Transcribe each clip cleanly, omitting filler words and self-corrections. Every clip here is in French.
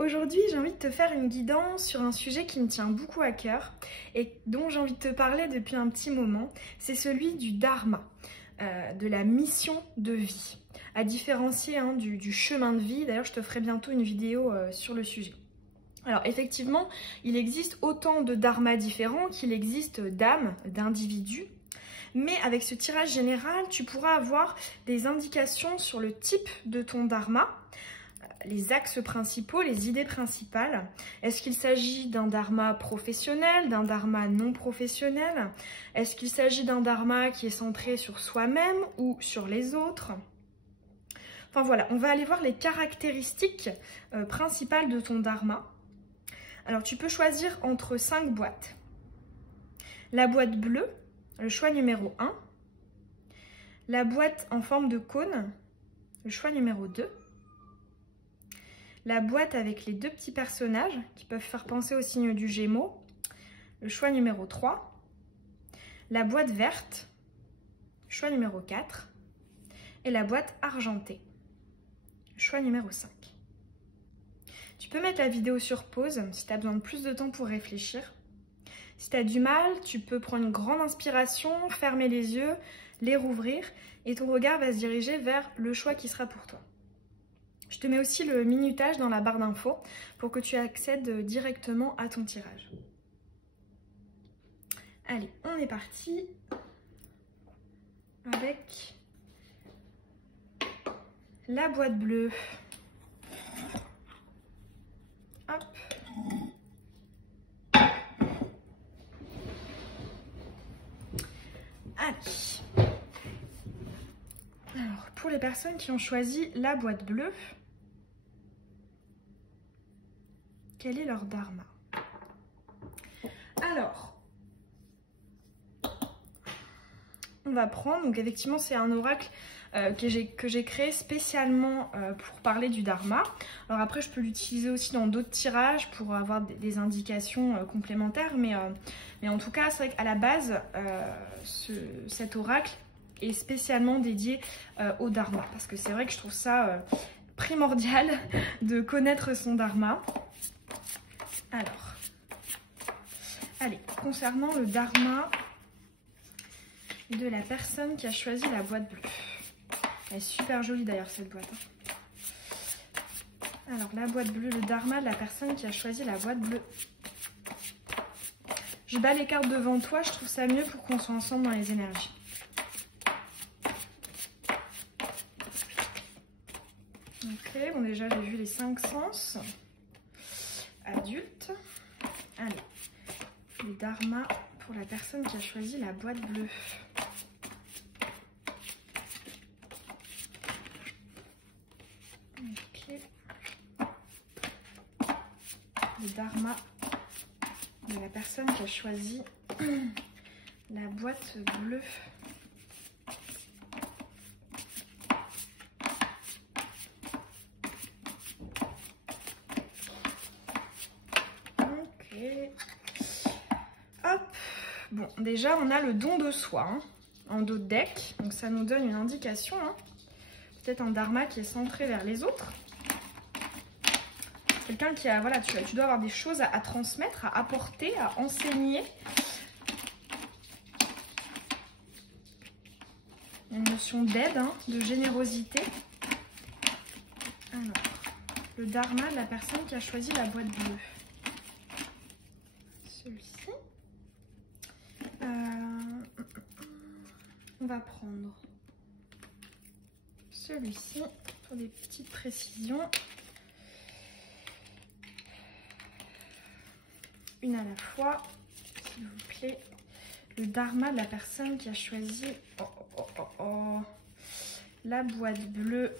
Aujourd'hui, j'ai envie de te faire une guidance sur un sujet qui me tient beaucoup à cœur et dont j'ai envie de te parler depuis un petit moment. C'est celui du dharma, de la mission de vie, à différencier du chemin de vie. D'ailleurs, je te ferai bientôt une vidéo sur le sujet. Alors effectivement, il existe autant de dharma différents qu'il existe d'âmes, d'individus. Mais avec ce tirage général, tu pourras avoir des indications sur le type de ton dharma, les axes principaux, les idées principales. Est-ce qu'il s'agit d'un dharma professionnel, d'un dharma non professionnel? Est-ce qu'il s'agit d'un dharma qui est centré sur soi-même ou sur les autres? Enfin voilà, on va aller voir les caractéristiques principales de ton dharma. Alors tu peux choisir entre 5 boîtes. La boîte bleue, le choix numéro 1. La boîte en forme de cône, le choix numéro 2. La boîte avec les 2 petits personnages qui peuvent faire penser au signe du Gémeaux, le choix numéro 3. La boîte verte, choix numéro 4. Et la boîte argentée, choix numéro 5. Tu peux mettre la vidéo sur pause si tu as besoin de plus de temps pour réfléchir. Si tu as du mal, tu peux prendre une grande inspiration, fermer les yeux, les rouvrir et ton regard va se diriger vers le choix qui sera pour toi. Je te mets aussi le minutage dans la barre d'infos pour que tu accèdes directement à ton tirage. Allez, on est parti avec la boîte bleue. Hop. Allez. Alors, pour les personnes qui ont choisi la boîte bleue, quel est leur dharma? Alors, on va prendre, donc effectivement c'est un oracle que j'ai créé spécialement pour parler du dharma. Alors après je peux l'utiliser aussi dans d'autres tirages pour avoir des indications complémentaires, mais en tout cas c'est vrai qu'à la base cet oracle est spécialement dédié au dharma, parce que c'est vrai que je trouve ça primordial de connaître son dharma. Alors, allez, concernant le dharma de la personne qui a choisi la boîte bleue. Elle est super jolie d'ailleurs cette boîte. Alors, la boîte bleue, le dharma de la personne qui a choisi la boîte bleue. Je bats les cartes devant toi, je trouve ça mieux pour qu'on soit ensemble dans les énergies. Ok, bon déjà j'ai vu les 5 sens. Adulte. Allez, le dharma pour la personne qui a choisi la boîte bleue. Ok. Le dharma de la personne qui a choisi la boîte bleue. Hop. Bon, déjà on a le don de soi en dos de deck, donc ça nous donne une indication. Peut-être un dharma qui est centré vers les autres. Quelqu'un qui a, voilà, tu dois avoir des choses à transmettre, à apporter, à enseigner. Une notion d'aide, de générosité. Alors, le dharma de la personne qui a choisi la boîte bleue. Celui-ci. On va prendre celui-ci pour des petites précisions. Une à la fois, s'il vous plaît. Le dharma de la personne qui a choisi la boîte bleue.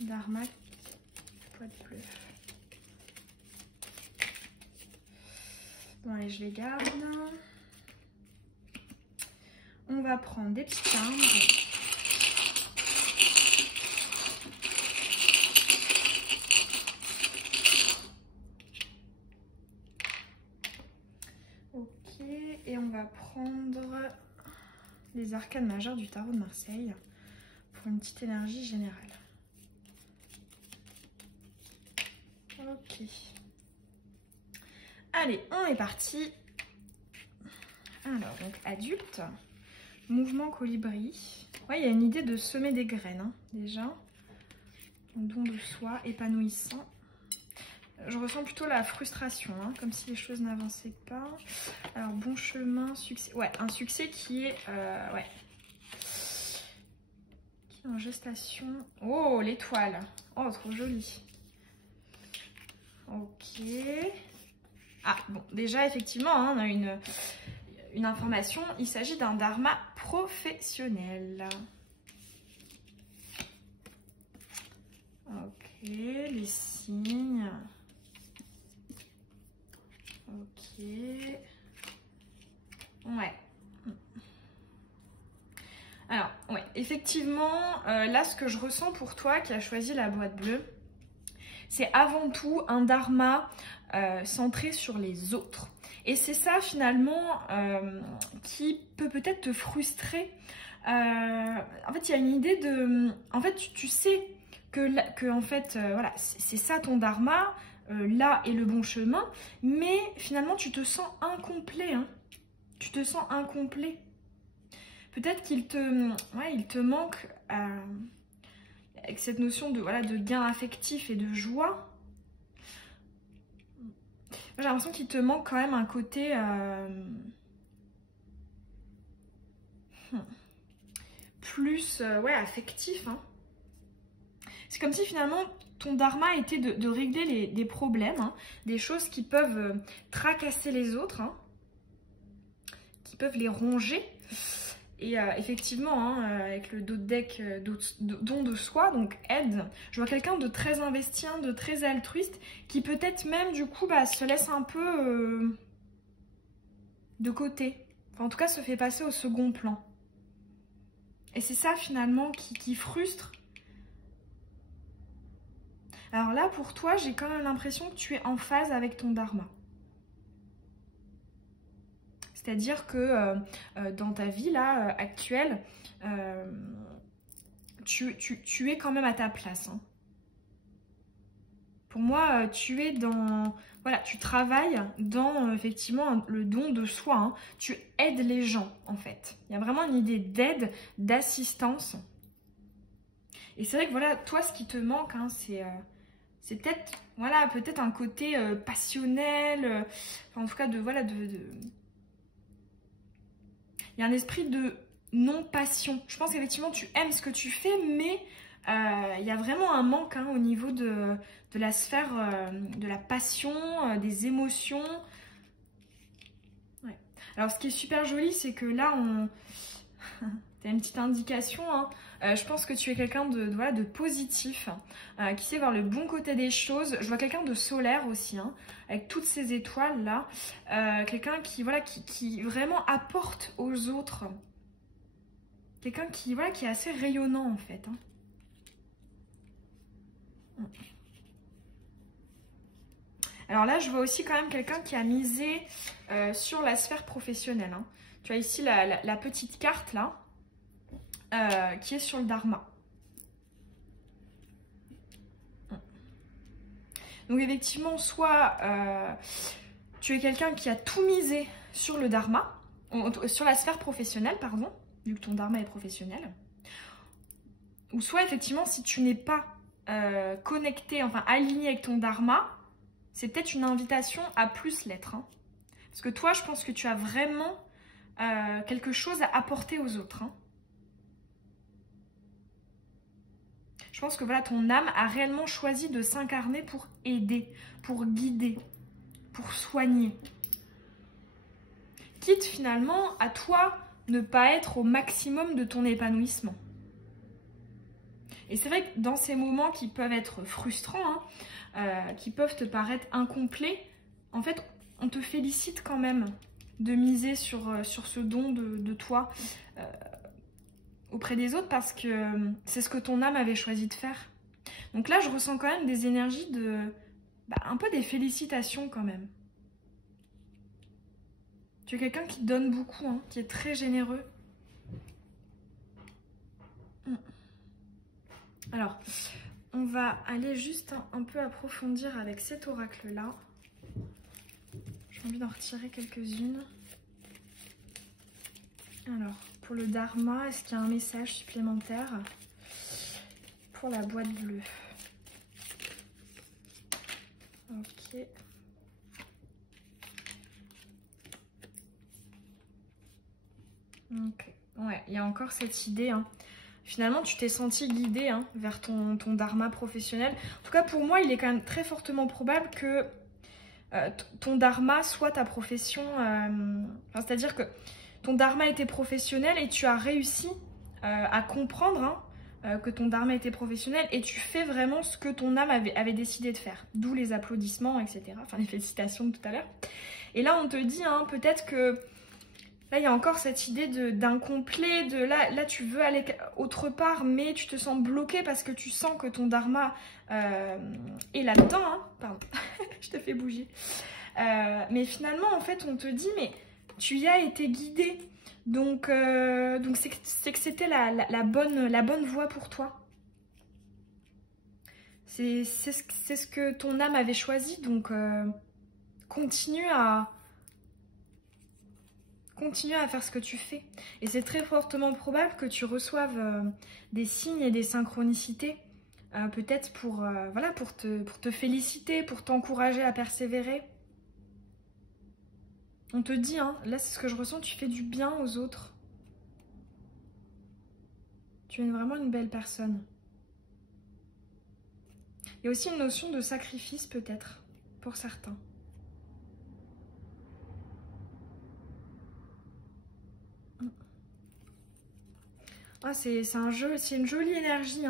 Dharma, boîte bleue. Bon, allez, je les garde. On va prendre des petits timbres. Ok, et on va prendre les arcanes majeures du tarot de Marseille pour une petite énergie générale. Ok. Allez, on est parti. Alors, donc adulte, mouvement colibri. Ouais, il y a une idée de semer des graines, hein, déjà. Un don de soi, épanouissant. Je ressens plutôt la frustration, hein, comme si les choses n'avançaient pas. Alors, bon chemin, succès. Ouais, un succès qui est... ouais. Qui est en gestation. Oh, l'étoile. Oh, trop joli. Ok. Ah, bon, déjà, effectivement, hein, on a une information. Il s'agit d'un dharma professionnel. Ok, les signes. Ok. Ouais. Alors, ouais, effectivement, là, ce que je ressens pour toi qui as choisi la boîte bleue, c'est avant tout un dharma centré sur les autres. Et c'est ça, finalement, qui peut peut-être te frustrer. En fait, il y a une idée de... En fait, tu sais que en fait, voilà, c'est ça ton dharma, là est le bon chemin, mais finalement, tu te sens incomplet, hein. Tu te sens incomplet. Peut-être qu'il te manque avec cette notion de, voilà, de gain affectif et de joie. J'ai l'impression qu'il te manque quand même un côté plus ouais, affectif. Hein. C'est comme si finalement ton dharma était de régler des problèmes, hein, des choses qui peuvent tracasser les autres, hein, qui peuvent les ronger. Et effectivement, hein, avec le dos de deck don de soi, donc aide, je vois quelqu'un de très investi, de très altruiste, qui peut-être même du coup se laisse un peu de côté. Enfin, en tout cas, se fait passer au second plan. Et c'est ça finalement qui frustre. Alors là, pour toi, j'ai quand même l'impression que tu es en phase avec ton dharma. C'est-à-dire que dans ta vie là actuelle, tu es quand même à ta place. Hein. Pour moi, tu es dans... Voilà, tu travailles dans effectivement le don de soi. Hein. Tu aides les gens en fait. Il y a vraiment une idée d'aide, d'assistance. Et c'est vrai que voilà, toi, ce qui te manque, hein, c'est peut-être voilà, peut-être un côté passionnel, enfin, en tout cas de voilà il y a un esprit de non-passion. Je pense qu'effectivement, tu aimes ce que tu fais, mais il y a vraiment un manque hein, au niveau de la sphère de la passion, des émotions. Ouais. Alors, ce qui est super joli, c'est que là, t'as une petite indication. Hein. Je pense que tu es quelqu'un voilà, de positif, qui sait voir le bon côté des choses. Je vois quelqu'un de solaire aussi, hein, avec toutes ces étoiles-là. Quelqu'un voilà, qui vraiment apporte aux autres. Quelqu'un voilà, qui est assez rayonnant, en fait. Hein. Alors là, je vois aussi quand même quelqu'un qui a misé sur la sphère professionnelle. Hein. Tu as ici la petite carte, là. Qui est sur le dharma. Donc effectivement, soit tu es quelqu'un qui a tout misé sur le dharma, sur la sphère professionnelle, pardon, vu que ton dharma est professionnel. Ou soit effectivement, si tu n'es pas connecté, enfin aligné avec ton dharma, c'est peut-être une invitation à plus l'être. Hein. Parce que toi, je pense que tu as vraiment quelque chose à apporter aux autres. Hein. Je pense que voilà, ton âme a réellement choisi de s'incarner pour aider, pour guider, pour soigner. Quitte finalement à toi ne pas être au maximum de ton épanouissement. Et c'est vrai que dans ces moments qui peuvent être frustrants, hein, qui peuvent te paraître incomplets, en fait, on te félicite quand même de miser sur ce don de toi auprès des autres parce que c'est ce que ton âme avait choisi de faire. Donc là, je ressens quand même des énergies un peu des félicitations quand même. Tu es quelqu'un qui donne beaucoup, hein, qui est très généreux. Alors, on va aller juste un peu approfondir avec cet oracle-là. J'ai envie d'en retirer quelques-unes. Alors, pour le Dharma, est-ce qu'il y a un message supplémentaire pour la boîte bleue? Ok. Ok. Ouais, il y a encore cette idée, hein. Finalement, tu t'es senti guidé vers ton dharma professionnel. En tout cas, pour moi, il est quand même très fortement probable que ton dharma soit ta profession. C'est-à-dire que ton dharma était professionnel et tu as réussi à comprendre que ton dharma était professionnel et tu fais vraiment ce que ton âme avait décidé de faire. D'où les applaudissements, etc. Enfin, les félicitations de tout à l'heure. Et là, on te dit peut-être que là, il y a encore cette idée d'incomplet, là, tu veux aller autre part, mais tu te sens bloqué parce que tu sens que ton dharma est là-dedans. Pardon, je te fais bouger. Mais finalement, en fait, on te dit, mais tu y as été guidé. Donc c'est que c'était la bonne voie pour toi. C'est ce que ton âme avait choisi. Donc, continue à faire ce que tu fais. Et c'est très fortement probable que tu reçoives des signes et des synchronicités, peut-être pour te féliciter, pour t'encourager à persévérer. On te dit, là c'est ce que je ressens, tu fais du bien aux autres. Tu es vraiment une belle personne. Il y a aussi une notion de sacrifice peut-être, pour certains. Ah, c'est une jolie énergie.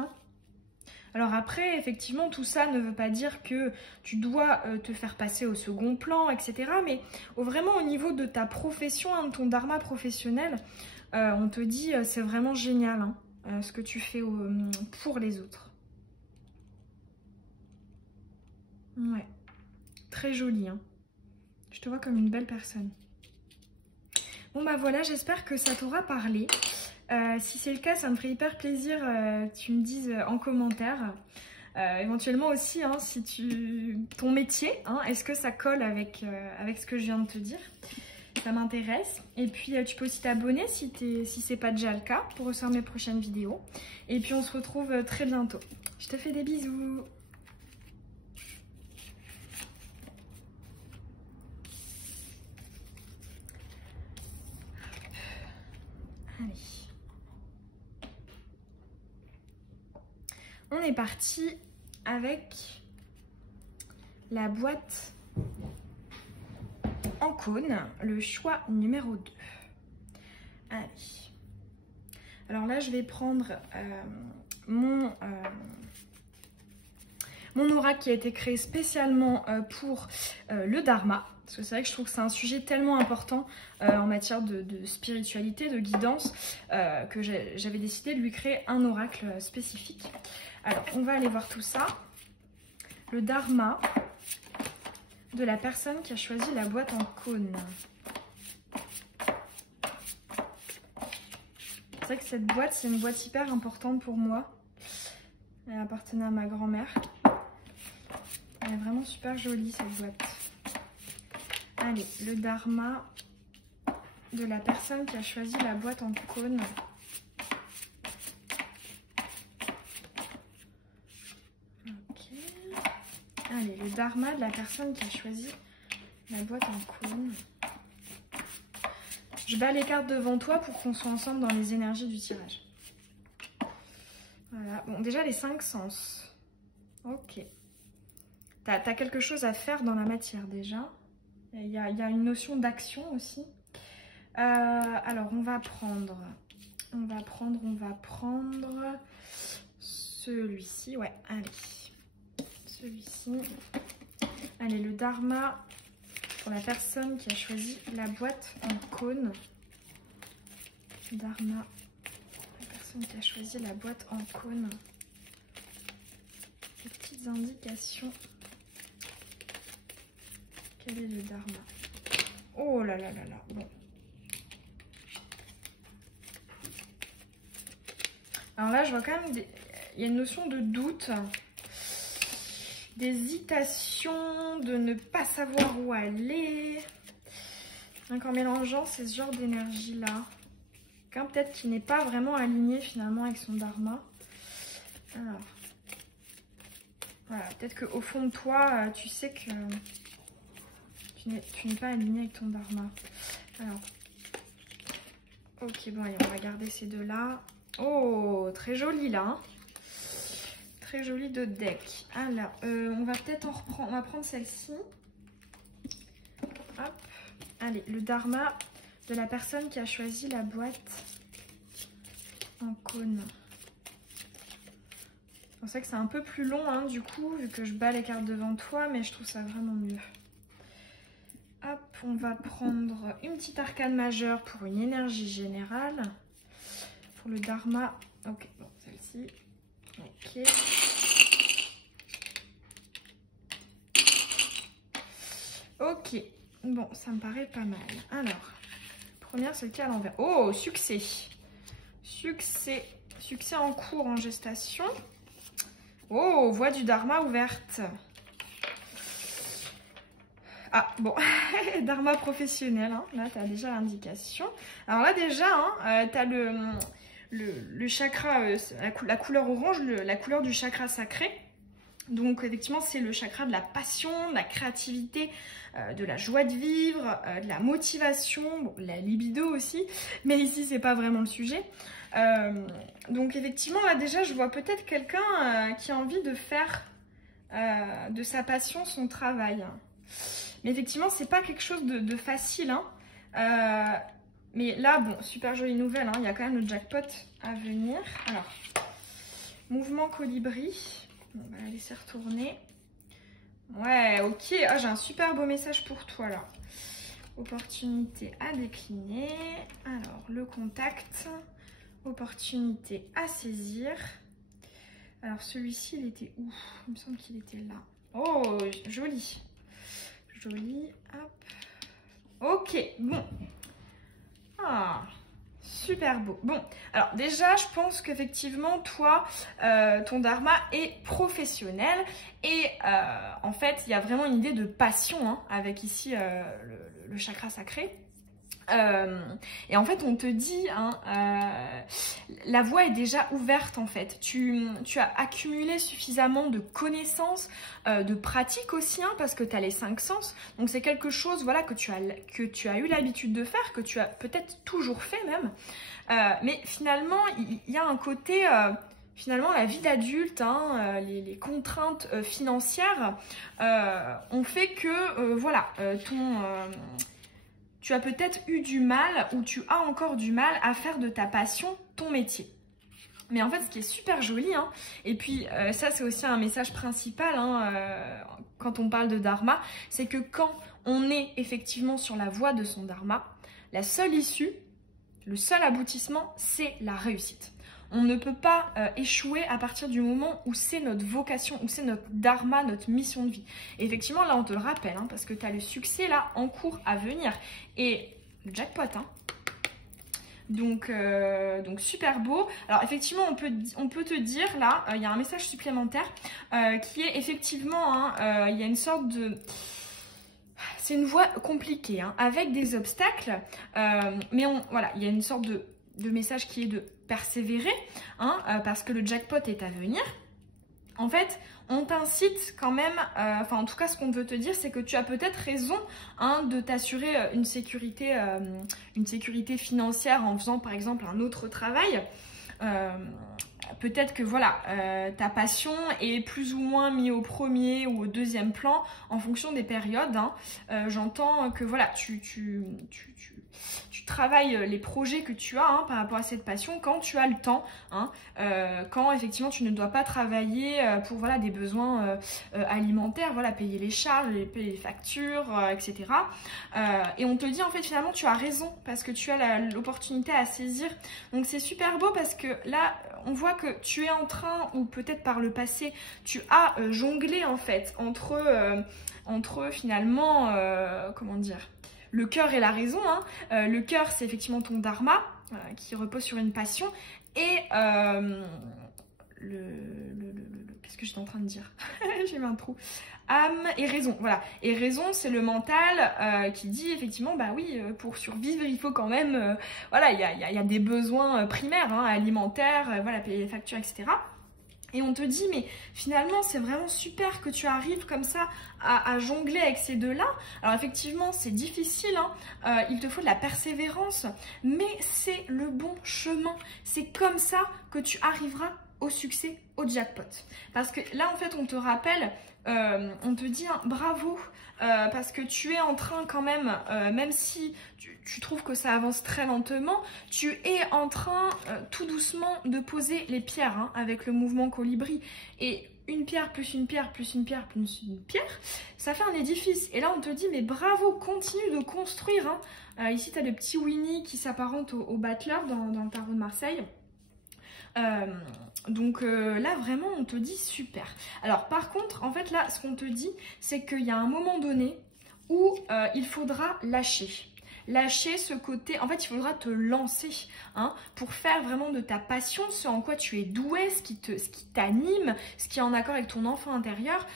Alors après, effectivement, tout ça ne veut pas dire que tu dois te faire passer au second plan, etc. Mais vraiment au niveau de ta profession, de ton dharma professionnel, on te dit c'est vraiment génial ce que tu fais pour les autres. Ouais, très joli. Je te vois comme une belle personne. Bon bah voilà, j'espère que ça t'aura parlé. Si c'est le cas, ça me ferait hyper plaisir que tu me dises en commentaire. Éventuellement aussi, si ton métier, est-ce que ça colle avec ce que je viens de te dire? Ça m'intéresse. Et puis tu peux aussi t'abonner si c'est pas déjà le cas pour recevoir mes prochaines vidéos. Et puis on se retrouve très bientôt. Je te fais des bisous. Allez. On est parti avec la boîte en cône, le choix numéro 2. Allez. Alors là, je vais prendre mon oracle qui a été créé spécialement pour le Dharma. Parce que c'est vrai que je trouve que c'est un sujet tellement important en matière de spiritualité, de guidance, que j'avais décidé de lui créer un oracle spécifique. Alors, on va aller voir tout ça. Le Dharma de la personne qui a choisi la boîte en cône. C'est vrai que cette boîte, c'est une boîte hyper importante pour moi. Elle appartenait à ma grand-mère. Elle est vraiment super jolie cette boîte. Allez, le Dharma de la personne qui a choisi la boîte en cône. Ok. Allez, le Dharma de la personne qui a choisi la boîte en cône. Je bats les cartes devant toi pour qu'on soit ensemble dans les énergies du tirage. Voilà. Bon, déjà les 5 sens. Ok. T'as quelque chose à faire dans la matière déjà. Il y a une notion d'action aussi. Alors, on va prendre celui-ci. Ouais, allez. Celui-ci. Allez, le Dharma pour la personne qui a choisi la boîte en cône. Dharma, la personne qui a choisi la boîte en cône. Des petites indications. Quel est le Dharma? Oh là là là là, bon. Alors là, je vois quand même, il y a une notion de doute. d'hésitation, de ne pas savoir où aller. Donc en mélangeant, c'est ce genre d'énergie-là. Quelqu'un peut-être qui n'est pas vraiment aligné finalement avec son dharma. Alors, voilà, peut-être qu'au fond de toi, tu sais que tu n'es pas aligné avec ton dharma. Alors, ok, bon, allez, on va garder ces deux-là. Oh, très joli là. Hein. Très joli de deck. Alors, on va peut-être en reprendre. On va prendre celle-ci. Hop. Allez, le dharma de la personne qui a choisi la boîte en cône. C'est vrai que c'est un peu plus long, hein, du coup, vu que je bats les cartes devant toi, mais je trouve ça vraiment mieux. Hop, on va prendre une petite arcane majeure pour une énergie générale. Pour le dharma. Ok, bon, celle-ci. Ok. Ok, bon, ça me paraît pas mal. Alors, première, c'est le cas à l'envers. Oh, succès. Succès. Succès en cours, en gestation. Oh, voie du dharma ouverte. Ah, bon, dharma professionnel, hein. Là, tu as déjà l'indication. Alors là, déjà, hein, tu as le chakra, la couleur orange, la couleur du chakra sacré. Donc, effectivement, c'est le chakra de la passion, de la créativité, de la joie de vivre, de la motivation, bon, la libido aussi. Mais ici, c'est pas vraiment le sujet. Donc, effectivement, là, déjà, je vois peut-être quelqu'un qui a envie de faire de sa passion son travail. Mais effectivement, c'est pas quelque chose de facile. Hein. Mais là, bon, super jolie nouvelle. Hein, il y a quand même le jackpot à venir. Alors, mouvement colibri. On va la laisser retourner. Ouais, ok. Ah, j'ai un super beau message pour toi, là. Opportunité à décliner. Alors, le contact. Opportunité à saisir. Alors, celui-ci, il était où? Il me semble qu'il était là. Oh, joli. Joli, hop. Ok, bon. Ah, super beau. Bon, alors déjà, je pense qu'effectivement, toi, ton dharma est professionnel. Et en fait, il y a vraiment une idée de passion, hein, avec ici le chakra sacré. Et en fait, on te dit, hein, la voie est déjà ouverte en fait. Tu as accumulé suffisamment de connaissances, de pratiques aussi, hein, parce que tu as les 5 sens. Donc c'est quelque chose, voilà, que tu as eu l'habitude de faire, que tu as peut-être toujours fait même. Mais finalement, il y a un côté... Finalement, la vie d'adulte, hein, les contraintes financières ont fait que, voilà, tu as peut-être eu du mal ou tu as encore du mal à faire de ta passion ton métier. Mais en fait, ce qui est super joli, hein, et puis ça c'est aussi un message principal hein, quand on parle de dharma, c'est que quand on est effectivement sur la voie de son dharma, la seule issue, le seul aboutissement, c'est la réussite. On ne peut pas échouer à partir du moment où c'est notre vocation, où c'est notre dharma, notre mission de vie. Et effectivement, là, on te le rappelle, hein, parce que tu as le succès là en cours à venir. Et le jackpot, hein. Donc super beau. Alors effectivement, on peut te dire, là, il y a un message supplémentaire qui est effectivement, hein, il y a une sorte de... C'est une voie compliquée, hein, avec des obstacles, mais voilà, il y a une sorte de message qui est de persévérer, hein, parce que le jackpot est à venir. En fait, on t'incite quand même, enfin en tout cas ce qu'on veut te dire, c'est que tu as peut-être raison hein, de t'assurer une sécurité financière en faisant par exemple un autre travail. Peut-être que voilà, ta passion est plus ou moins mise au premier ou au deuxième plan en fonction des périodes. Hein. J'entends que voilà, tu travailles les projets que tu as hein, par rapport à cette passion quand tu as le temps, hein, quand effectivement tu ne dois pas travailler pour voilà, des besoins alimentaires, voilà, payer les charges, payer les factures, etc. Et on te dit en fait finalement tu as raison parce que tu as l'opportunité à saisir. Donc c'est super beau parce que là on voit que tu es en train, ou peut-être par le passé, tu as jonglé en fait entre finalement, comment dire, le cœur et la raison. Hein. Le cœur, c'est effectivement ton dharma, qui repose sur une passion, et qu'est-ce que j'étais en train de dire? J'ai mis un trou. Âme et raison, voilà. Et raison, c'est le mental qui dit effectivement, bah oui, pour survivre, il faut quand même, voilà, il y a des besoins primaires, hein, alimentaires, voilà, payer les factures, etc. Et on te dit, mais finalement, c'est vraiment super que tu arrives comme ça à jongler avec ces deux-là. Alors effectivement, c'est difficile, hein, il te faut de la persévérance, mais c'est le bon chemin. C'est comme ça que tu arriveras au succès, au jackpot. Parce que là, en fait, on te rappelle, on te dit hein, bravo, parce que tu es en train quand même, même si tu trouves que ça avance très lentement, tu es en train tout doucement de poser les pierres hein, avec le mouvement colibri. Et une pierre plus une pierre plus une pierre plus une pierre, ça fait un édifice. Et là, on te dit, mais bravo, continue de construire. Hein. Ici, tu as le petit Winnie qui s'apparente au battleur dans le tarot de Marseille. Donc là vraiment on te dit super. Alors par contre en fait là ce qu'on te dit c'est qu'il y a un moment donné où il faudra lâcher ce côté, en fait il faudra te lancer hein, pour faire vraiment de ta passion ce en quoi tu es doué, ce qui t'anime, ce qui est en accord avec ton enfant intérieur.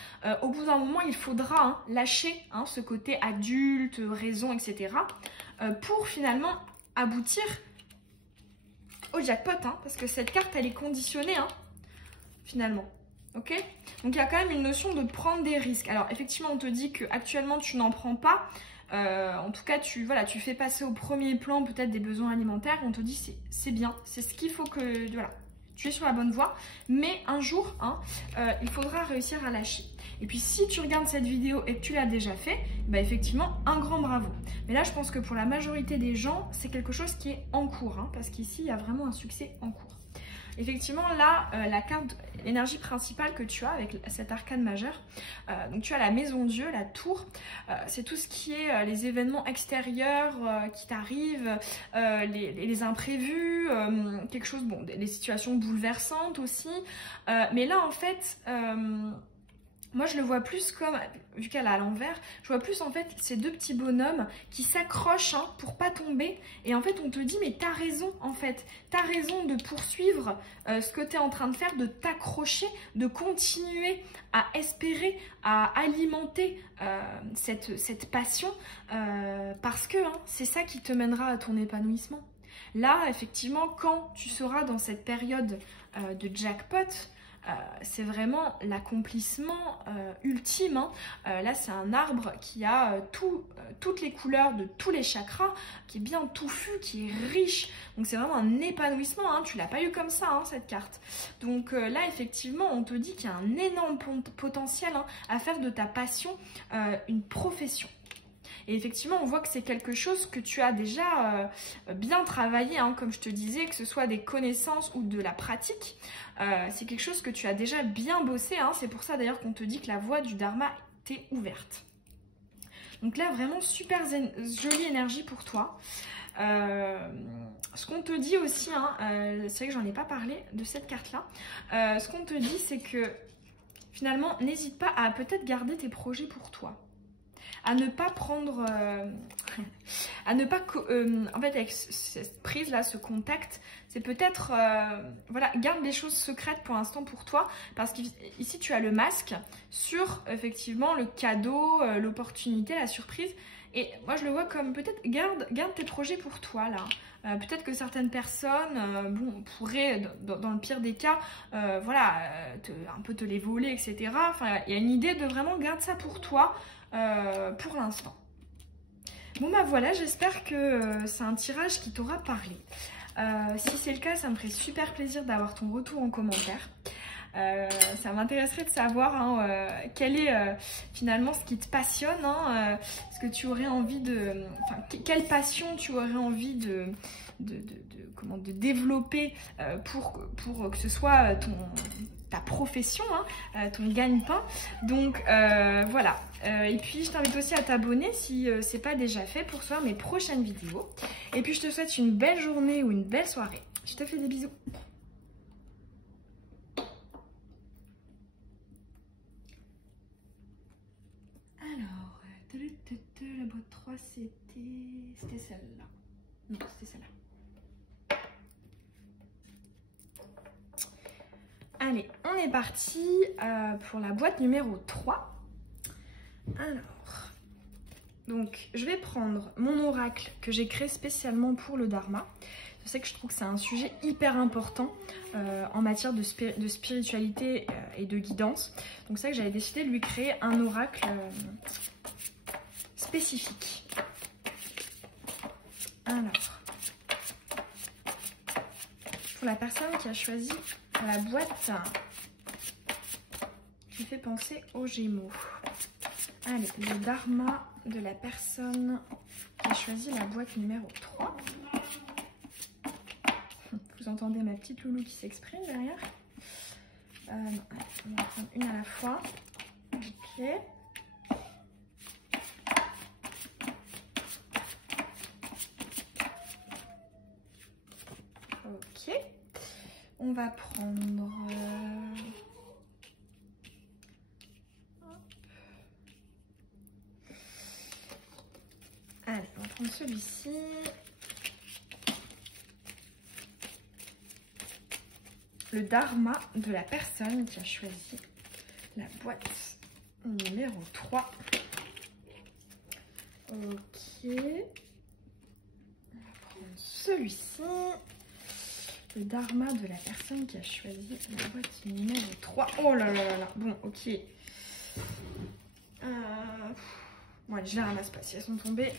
Au bout d'un moment il faudra hein, lâcher hein, ce côté adulte, raison, etc. Pour finalement aboutir au jackpot, hein, parce que cette carte, elle est conditionnée, hein, finalement. Ok? Donc, il y a quand même une notion de prendre des risques. Alors, effectivement, on te dit qu'actuellement, tu n'en prends pas. En tout cas, tu fais passer au premier plan peut-être des besoins alimentaires. On te dit, c'est bien, c'est ce qu'il faut que... Voilà, tu es sur la bonne voie. Mais un jour, hein, il faudra réussir à lâcher. Et puis si tu regardes cette vidéo et que tu l'as déjà fait, bah effectivement, un grand bravo. Mais là, je pense que pour la majorité des gens, c'est quelque chose qui est en cours, hein, parce qu'ici, il y a vraiment un succès en cours. Effectivement, là, la carte, l'énergie principale que tu as avec cet arcane majeur, donc tu as la maison Dieu, la tour, c'est tout ce qui est les événements extérieurs qui t'arrivent, les imprévus, quelque chose, bon, les situations bouleversantes aussi. Mais là, en fait... moi, je le vois plus comme, vu qu'elle est à l'envers, je vois plus en fait ces deux petits bonhommes qui s'accrochent hein, pour pas tomber. Et en fait, on te dit, mais t'as raison en fait. T'as raison de poursuivre ce que t'es en train de faire, de t'accrocher, de continuer à espérer, à alimenter cette passion. Parce que hein, c'est ça qui te mènera à ton épanouissement. Là, effectivement, quand tu seras dans cette période de jackpot, c'est vraiment l'accomplissement ultime. Hein. Là, c'est un arbre qui a toutes les couleurs de tous les chakras, qui est bien touffu, qui est riche. Donc, c'est vraiment un épanouissement. Hein. Tu l'as pas eu comme ça, hein, cette carte. Donc là, effectivement, on te dit qu'il y a un énorme potentiel hein, à faire de ta passion une profession. Et effectivement, on voit que c'est quelque chose que tu as déjà bien travaillé, hein, comme je te disais, que ce soit des connaissances ou de la pratique. C'est quelque chose que tu as déjà bien bossé. Hein. C'est pour ça d'ailleurs qu'on te dit que la voie du Dharma t'est ouverte. Donc là, vraiment super jolie énergie pour toi. Ce qu'on te dit aussi, hein, c'est vrai que j'en ai pas parlé de cette carte-là. Ce qu'on te dit, c'est que finalement, n'hésite pas à peut-être garder tes projets pour toi. À ne pas prendre, à ne pas, en fait avec cette prise là, ce contact, c'est peut-être, voilà, garde les choses secrètes pour l'instant pour toi, parce qu'ici tu as le masque sur effectivement le cadeau, l'opportunité, la surprise, et moi je le vois comme peut-être garde tes projets pour toi là. Peut-être que certaines personnes bon, pourraient, dans le pire des cas, voilà, un peu te les voler, etc. Enfin, il y a une idée de vraiment garde ça pour toi. Pour l'instant. Bon bah voilà, j'espère que c'est un tirage qui t'aura parlé. Si c'est le cas, ça me ferait super plaisir d'avoir ton retour en commentaire. Ça m'intéresserait de savoir hein, quel est finalement ce qui te passionne, hein, ce que tu aurais envie de... Enfin, quelle passion tu aurais envie de développer pour que ce soit ta profession, hein, ton gagne-pain. Donc voilà. Et puis je t'invite aussi à t'abonner si c'est pas déjà fait pour voir mes prochaines vidéos. Et puis je te souhaite une belle journée ou une belle soirée. Je te fais des bisous. Alors, la boîte 3 c'était celle-là. Non, c'était celle-là. Allez, on est parti pour la boîte numéro 3. Alors, donc je vais prendre mon oracle que j'ai créé spécialement pour le Dharma. Je sais que je trouve que c'est un sujet hyper important en matière de spiritualité et de guidance. Donc c'est ça que j'avais décidé de lui créer un oracle spécifique. Alors, pour la personne qui a choisi la boîte qui fait penser aux Gémeaux. Allez, le Dharma de la personne qui a choisi la boîte numéro 3. Vous entendez ma petite loulou qui s'exprime derrière. Allez, on va prendre une à la fois. Ok. Ok. On va prendre... Allez, on va prendre celui-ci. Le Dharma de la personne qui a choisi la boîte numéro 3. Ok. On va prendre celui-ci. Le Dharma de la personne qui a choisi la boîte numéro 3. Oh là là là là. Bon, ok. Bon, allez, je les ramasse pas. Si elles sont tombées,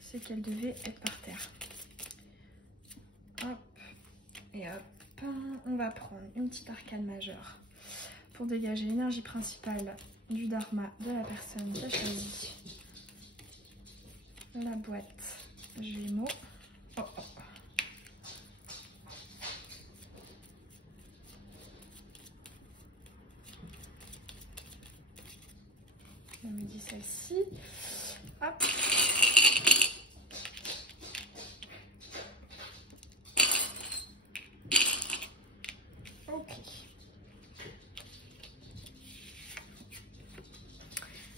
c'est qu'elles devaient être par terre. Hop. Et hop. On va prendre une petite arcane majeure pour dégager l'énergie principale du Dharma de la personne qui a choisi la boîte Gémeaux. Oh, oh. On me dit celle-ci. Hop. Ok.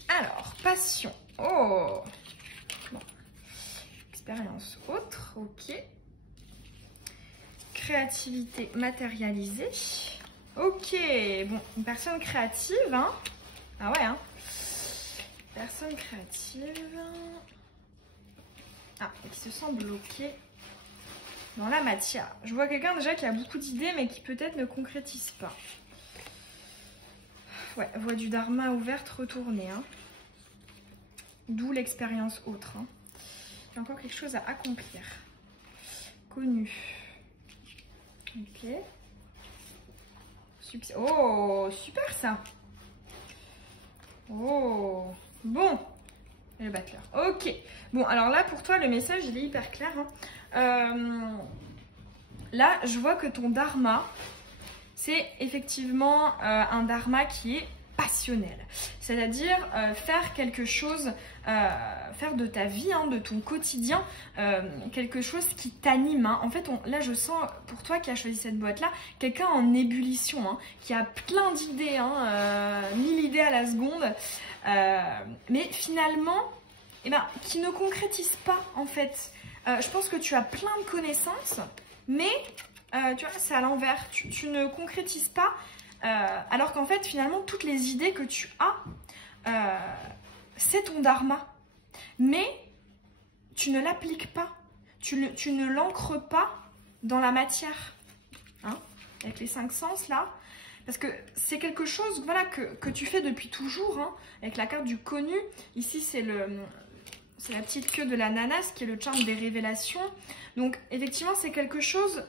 Alors, passion. Oh. Bon. Expérience autre. Ok. Créativité matérialisée. Ok. Bon, une personne créative, hein. Ah ouais, hein. Personne créative. Ah, et qui se sent bloquée dans la matière. Je vois quelqu'un déjà qui a beaucoup d'idées mais qui peut-être ne concrétise pas. Ouais, voie du Dharma ouverte, retournée. Hein. D'où l'expérience autre. Hein. Il y a encore quelque chose à accomplir. Connu. Ok. Succès. Oh, super ça. Oh, bon. Et le battleur. Ok. Bon, alors là, pour toi, le message, il est hyper clair. Hein. Là, je vois que ton Dharma, c'est effectivement un Dharma qui est passionnel. C'est-à-dire faire quelque chose, faire de ta vie, hein, de ton quotidien, quelque chose qui t'anime. Hein. En fait, là, je sens, pour toi qui as choisi cette boîte-là, quelqu'un en ébullition, hein, qui a plein d'idées, hein, 1000 idées à la seconde, mais finalement, eh ben, qui ne concrétise pas, en fait. Je pense que tu as plein de connaissances, mais tu vois, c'est à l'envers. Tu ne concrétises pas, alors qu'en fait, finalement, toutes les idées que tu as, c'est ton Dharma. Mais tu ne l'appliques pas. Tu ne l'ancres pas dans la matière. Hein, avec les 5 sens, là. Parce que c'est quelque chose, voilà, que tu fais depuis toujours. Hein, avec la carte du connu. Ici, c'est la petite queue de l'ananas qui est le charme des révélations. Donc, effectivement, c'est quelque chose...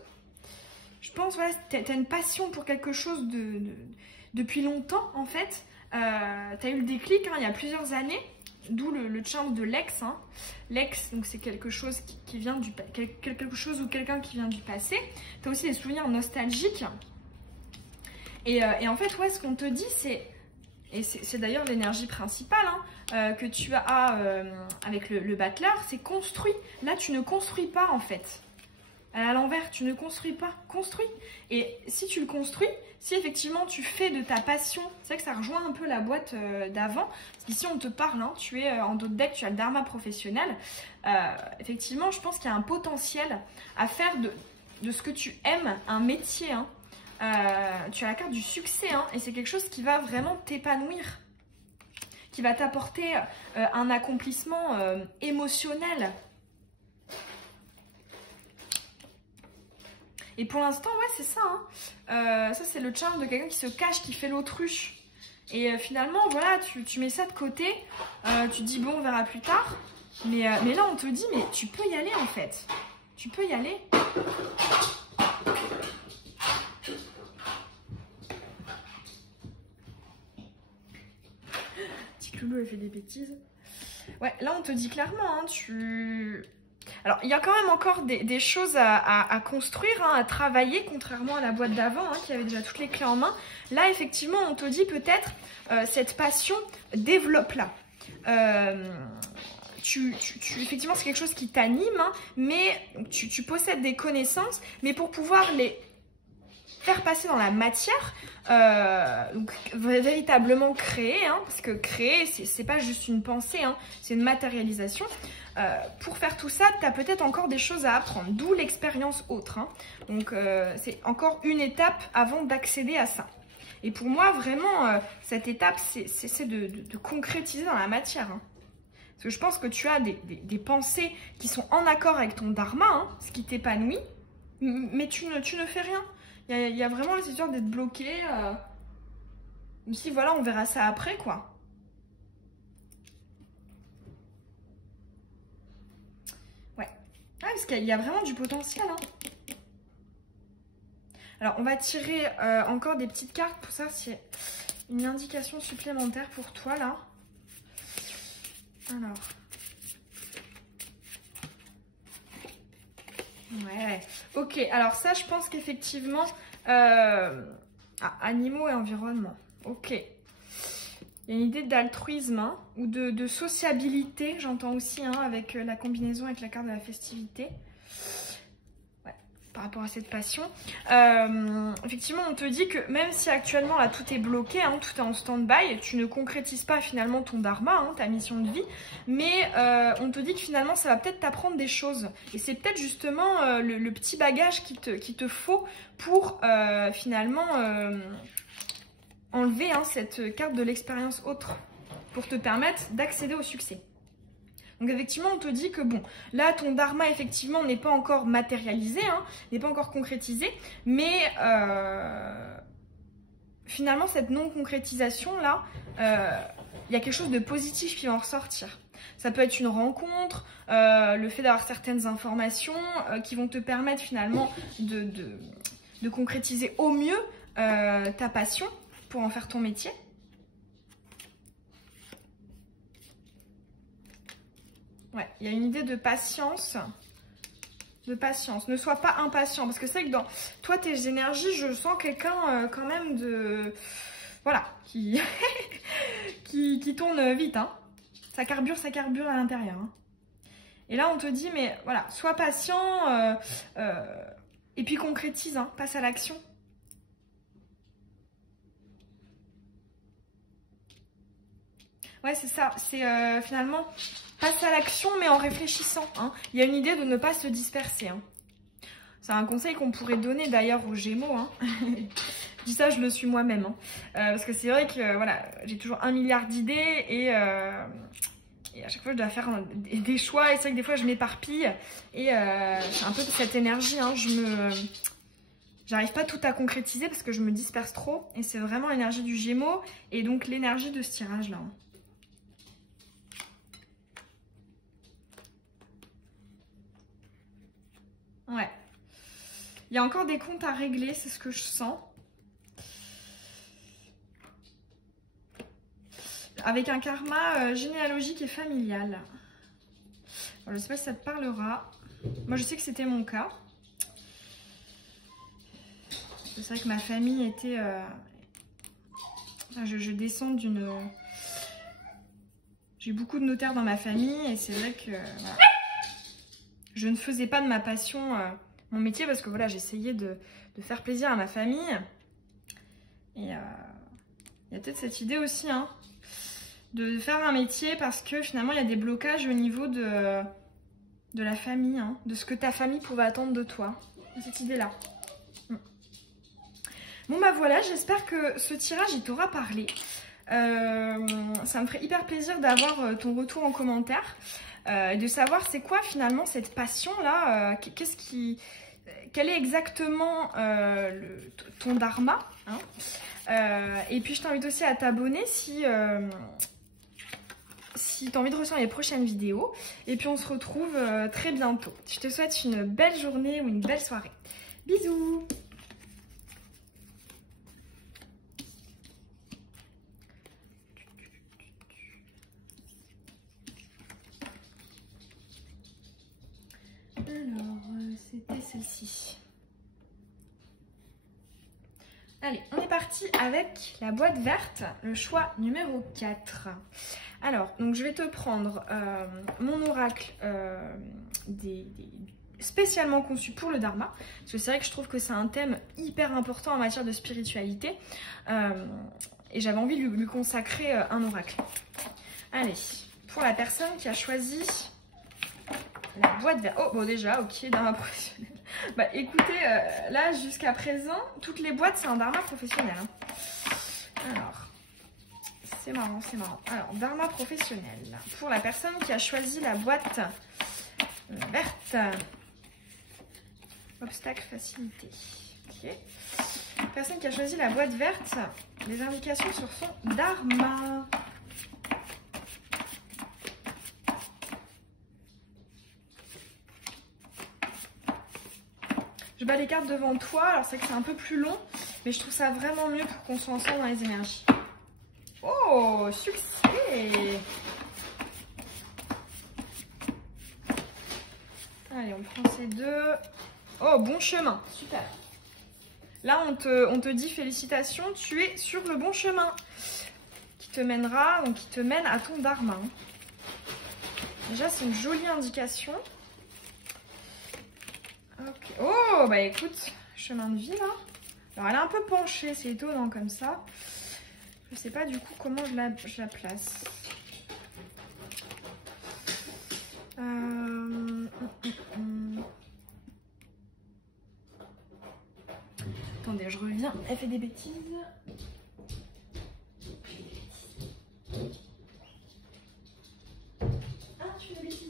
Je pense, voilà, tu as une passion pour quelque chose depuis longtemps, en fait. Tu as eu le déclic, hein, il y a plusieurs années, d'où le charme de l'ex. Hein. L'ex, donc c'est quelque chose qui vient quelque chose ou quelqu'un qui vient du passé. Tu as aussi des souvenirs nostalgiques. Et en fait, ouais, ce qu'on te dit, c'est d'ailleurs l'énergie principale hein, que tu as avec le battleur, c'est construit. Là, tu ne construis pas, en fait. À l'envers, tu ne construis pas, construis. Et si tu le construis, si effectivement tu fais de ta passion, c'est vrai que ça rejoint un peu la boîte d'avant, parce qu'ici on te parle, hein, tu es en dos de deck, tu as le Dharma professionnel. Effectivement, je pense qu'il y a un potentiel à faire de ce que tu aimes, un métier, hein, tu as la carte du succès, hein, et c'est quelque chose qui va vraiment t'épanouir, qui va t'apporter un accomplissement émotionnel. Et pour l'instant, ouais, c'est ça. Hein. Ça, c'est le charme de quelqu'un qui se cache, qui fait l'autruche. Et finalement, voilà, tu mets ça de côté. Tu te dis, bon, on verra plus tard. Mais là, on te dit, mais tu peux y aller, en fait. Tu peux y aller. Petit Cloulou, elle fait des bêtises. Ouais, là, on te dit clairement, hein, Alors, il y a quand même encore des choses à construire, hein, à travailler, contrairement à la boîte d'avant, hein, qui avait déjà toutes les clés en main. Là, effectivement, on te dit peut-être, cette passion, développe-la. Effectivement, c'est quelque chose qui t'anime, hein, mais tu possèdes des connaissances, mais pour pouvoir les faire passer dans la matière, donc véritablement créer, hein, parce que créer, c'est pas juste une pensée, hein, c'est une matérialisation. Pour faire tout ça, tu as peut-être encore des choses à apprendre, d'où l'expérience autre. Hein. Donc, c'est encore une étape avant d'accéder à ça. Et pour moi, vraiment, cette étape, c'est de concrétiser dans la matière. Hein. Parce que je pense que tu as des pensées qui sont en accord avec ton dharma, hein, ce qui t'épanouit, mais tu ne fais rien. Il y a vraiment cette histoire d'être bloqué. Même si, voilà, on verra ça après, quoi. Ah, parce qu'il y a vraiment du potentiel. Hein. Alors, on va tirer encore des petites cartes pour savoir s'il y a une indication supplémentaire pour toi, là. Alors. Ouais. Ok, alors ça, je pense qu'effectivement... animaux et environnement. Ok. Il y a une idée d'altruisme, hein, ou de sociabilité, j'entends aussi, hein, avec la combinaison avec la carte de la festivité. Ouais, par rapport à cette passion. Effectivement, on te dit que même si actuellement, là, tout est bloqué, hein, tout est en stand-by, tu ne concrétises pas finalement ton dharma, hein, ta mission de vie, mais on te dit que finalement, ça va peut-être t'apprendre des choses. Et c'est peut-être justement le petit bagage qu'il te faut pour finalement... enlever, hein, cette carte de l'expérience autre pour te permettre d'accéder au succès. Donc effectivement, on te dit que bon, là, ton dharma, effectivement, n'est pas encore matérialisé, hein, n'est pas encore concrétisé, mais finalement, cette non-concrétisation-là, il y a quelque chose de positif qui va en ressortir. Ça peut être une rencontre, le fait d'avoir certaines informations qui vont te permettre finalement de concrétiser au mieux ta passion, pour en faire ton métier. Ouais, il y a une idée de patience. De patience. Ne sois pas impatient. Parce que c'est vrai que dans toi, tes énergies, je sens quelqu'un quand même de... Voilà, qui tourne vite. Hein. Ça carbure à l'intérieur. Hein. Et là, on te dit, mais voilà, sois patient et puis concrétise, hein, passe à l'action. Ouais, c'est ça. C'est finalement, passe à l'action, mais en réfléchissant. Hein. Il y a une idée de ne pas se disperser. Hein. C'est un conseil qu'on pourrait donner d'ailleurs aux Gémeaux. Hein. Je dis ça, je le suis moi-même. Hein. Parce que c'est vrai que voilà, j'ai toujours 1 milliard d'idées et à chaque fois, je dois faire des choix. Et c'est vrai que des fois, je m'éparpille. Et c'est un peu cette énergie. Hein. J'arrive pas tout à concrétiser parce que je me disperse trop. Et c'est vraiment l'énergie du Gémeaux et donc l'énergie de ce tirage-là. Hein. Ouais. Il y a encore des comptes à régler, c'est ce que je sens. Avec un karma généalogique et familial. Alors, je ne sais pas si ça te parlera. Moi, je sais que c'était mon cas. C'est vrai que ma famille était... je descends d'une... J'ai eu beaucoup de notaires dans ma famille et c'est vrai que... Voilà. Je ne faisais pas de ma passion mon métier parce que voilà, j'essayais de faire plaisir à ma famille. Et il y a peut-être cette idée aussi, hein, de faire un métier parce que finalement, il y a des blocages au niveau de la famille, hein, de ce que ta famille pouvait attendre de toi. Cette idée-là. Bon bah voilà, j'espère que ce tirage il t'aura parlé. Ça me ferait hyper plaisir d'avoir ton retour en commentaire, de savoir c'est quoi finalement cette passion là, quel est exactement ton dharma, hein. Et puis je t'invite aussi à t'abonner si tu as envie de recevoir les prochaines vidéos. Et puis on se retrouve très bientôt. Je te souhaite une belle journée ou une belle soirée. Bisous. Alors, c'était celle-ci. Allez, on est parti avec la boîte verte, le choix numéro 4. Alors, donc je vais te prendre mon oracle spécialement conçu pour le dharma, parce que c'est vrai que je trouve que c'est un thème hyper important en matière de spiritualité, et j'avais envie de lui consacrer un oracle. Allez, pour la personne qui a choisi la boîte verte. Oh, bon déjà, ok, dharma professionnel. Bah écoutez, là jusqu'à présent, toutes les boîtes c'est un dharma professionnel, hein. Alors, c'est marrant, c'est marrant. Alors, dharma professionnel. Pour la personne qui a choisi la boîte verte. Obstacle facilité. Ok. Personne qui a choisi la boîte verte. Des indications sur son dharma. Je bats les cartes devant toi, alors c'est que c'est un peu plus long, mais je trouve ça vraiment mieux pour qu'on soit ensemble dans les énergies. Oh, succès! Allez, on prend ces deux. Oh, bon chemin, super. Là, on te dit félicitations, tu es sur le bon chemin. Qui te mènera, donc qui te mène à ton dharma. Déjà, c'est une jolie indication. Okay. Oh, bah écoute, chemin de vie là. Alors elle est un peu penchée, c'est étonnant comme ça. Je sais pas du coup comment je la place. Attendez, je reviens. Elle fait des bêtises. Ah, tu fais des bêtises.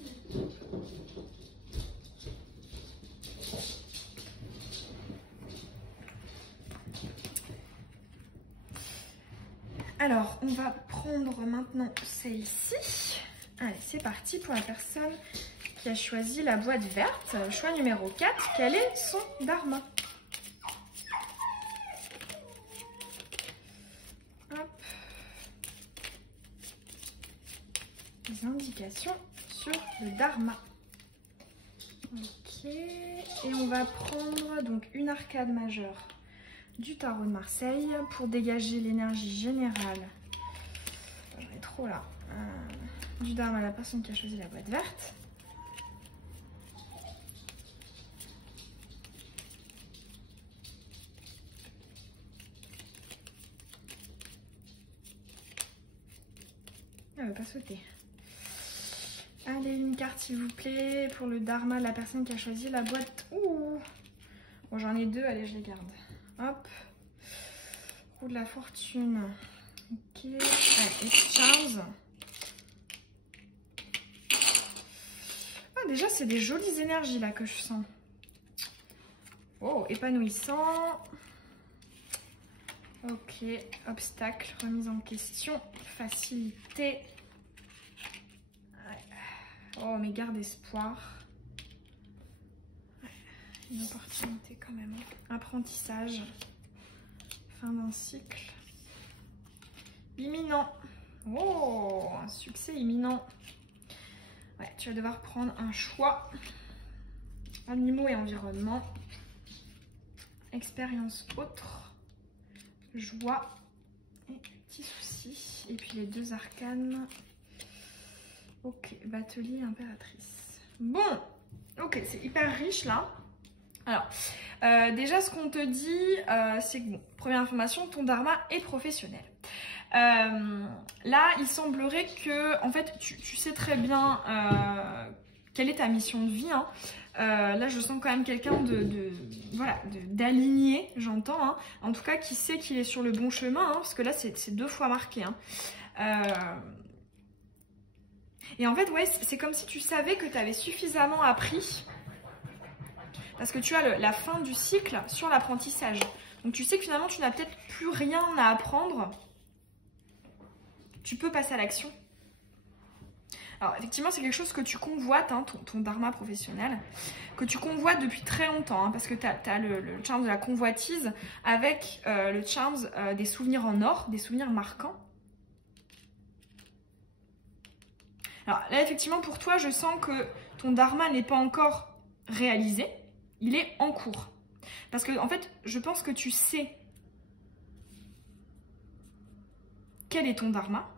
Alors, on va prendre maintenant celle-ci. Allez, c'est parti pour la personne qui a choisi la boîte verte. Choix numéro 4. Quel est son dharma? Hop. Des indications sur le dharma. Ok. Et on va prendre donc une arcade majeure du tarot de Marseille pour dégager l'énergie générale. J'en ai trop là. Du dharma à la personne qui a choisi la boîte verte. Elle veut pas sauter. Allez, une carte s'il vous plaît pour le dharma de la personne qui a choisi la boîte. Ouh. Bon, j'en ai deux, allez, je les garde. Hop. Roue de la fortune. Ok. Allez, exchange. Ah, déjà, c'est des jolies énergies là que je sens. Oh, épanouissant. Ok. Obstacle, remise en question. Facilité. Oh, mais garde espoir. Une opportunité quand même. Apprentissage. Fin d'un cycle. Imminent. Oh, un succès imminent. Ouais, tu vas devoir prendre un choix. Animaux et environnement. Expérience autre. Joie. Et petits soucis. Et puis les deux arcanes. Ok, batelier impératrice. Bon, ok, c'est hyper riche là. Alors, déjà ce qu'on te dit, c'est que, bon, première information, ton dharma est professionnel. Là, il semblerait que, en fait, tu sais très bien quelle est ta mission de vie, hein. Là, je sens quand même quelqu'un d'aligné, j'entends, hein. En tout cas, qui sait qu'il est sur le bon chemin, hein, parce que là, c'est 2 fois marqué, hein. Et en fait, ouais, c'est comme si tu savais que tu avais suffisamment appris, parce que tu as la fin du cycle sur l'apprentissage. Donc, tu sais que finalement, tu n'as peut-être plus rien à apprendre. Tu peux passer à l'action. Alors, effectivement, c'est quelque chose que tu convoites, hein, ton dharma professionnel, que tu convoites depuis très longtemps, hein, parce que tu as le charme de la convoitise avec le charme des souvenirs en or, des souvenirs marquants. Alors là, effectivement, pour toi, je sens que ton dharma n'est pas encore réalisé, il est en cours. Parce que, en fait, je pense que tu sais quel est ton dharma.